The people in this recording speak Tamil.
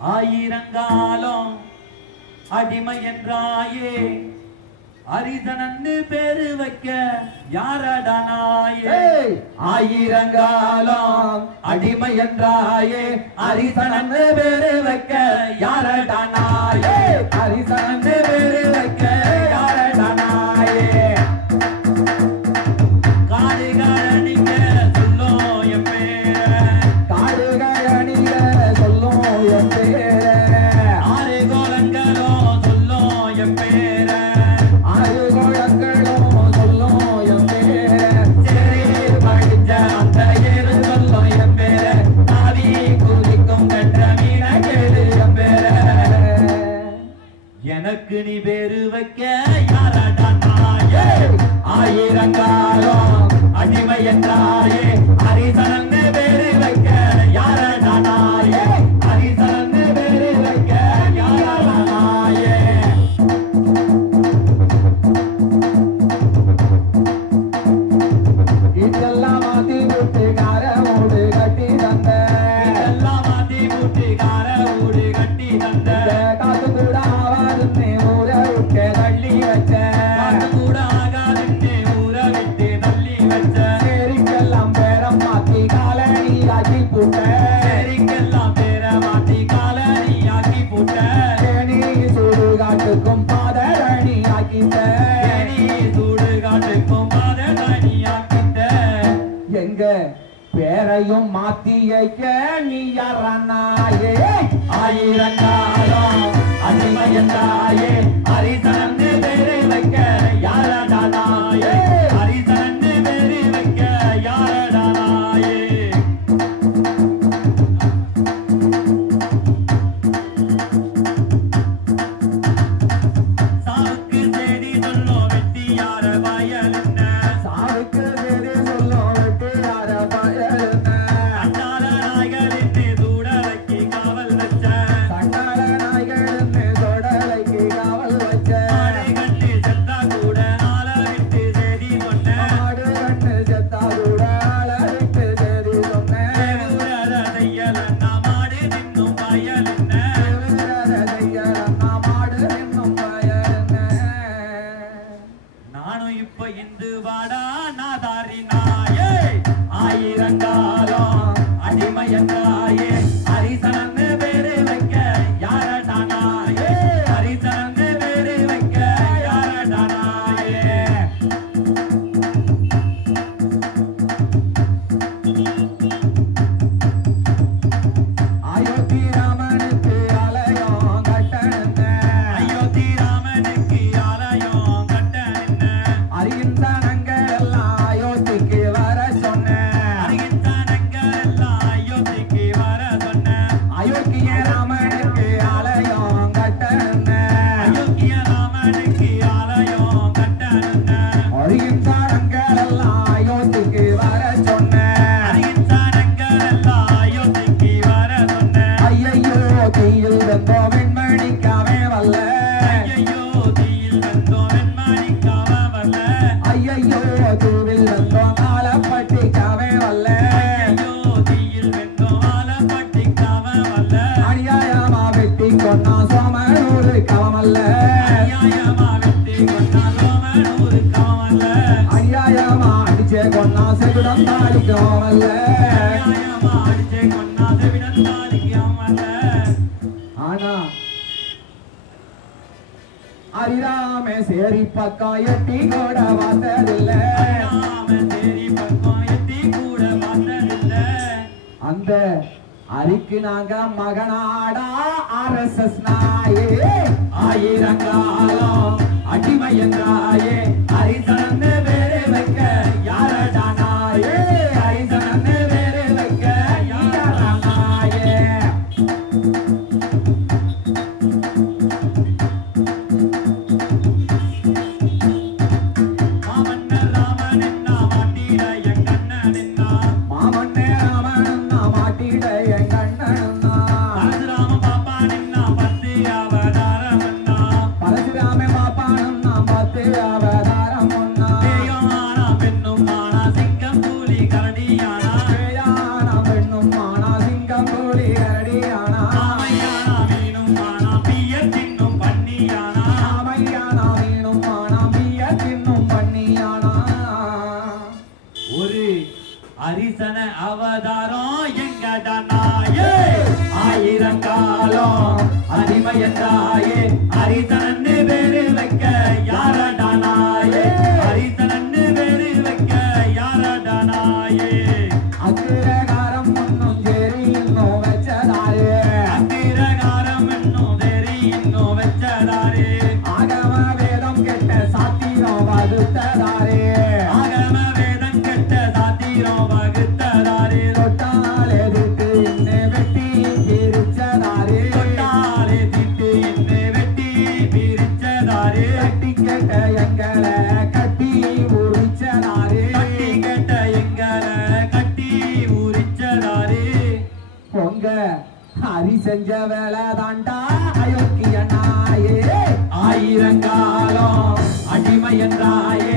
ஆயிரங்காலம் அடிமை என்றாயே. அரிதனன்னு பேரு வைக்க யாரடா நாயே? ஆயிரங்காலம் அடிமை என்றாயே. அரிதனன்னு பேரு வைக்க யாரடா நாயே? எனக்கு நீ பேரு வைக்க யாராடா ஆயிரங்காலம் அடிமை என்றாயே. எங்க பேரையும் மாத்தியக்க நீ யாரண்ணாயே ஆயிரங்காலம் அன்னைமையந்தாயே Nevada. Or you thought I got along வெட்டி கொண்டா சோமனூர் களமல்ல அநியாயமா வெட்டி கொண்டா சோமனூர் களமல்ல அநியாயமா அடிச்சே கொண்டா செவிடம் தாளிக்கு ஆனா அரிராமே சேரி பக்கம் எட்டி கூட வந்ததில்லை. சேரி பக்கம் அதுக்கு நாங்க மகனாடா ஆர் எஸ் எஸ் நாயே. ஆயிரங்காலம் அடிமையன் நாயே ஹரிசா அரிசன அவதாரம் எங்கட நாயே ஆயிரம் காலம் அடிமைய தாயே அரிசனன்னு பேரு வைக்க யாரடா நாயே அரிசனன்னு பேரு வைக்க யாரடா ஹரி செஞ்ச வேலை தாண்டா அயோக்கிய நாயே. ஆயிரங்காலம் அடிமை என்றாயே.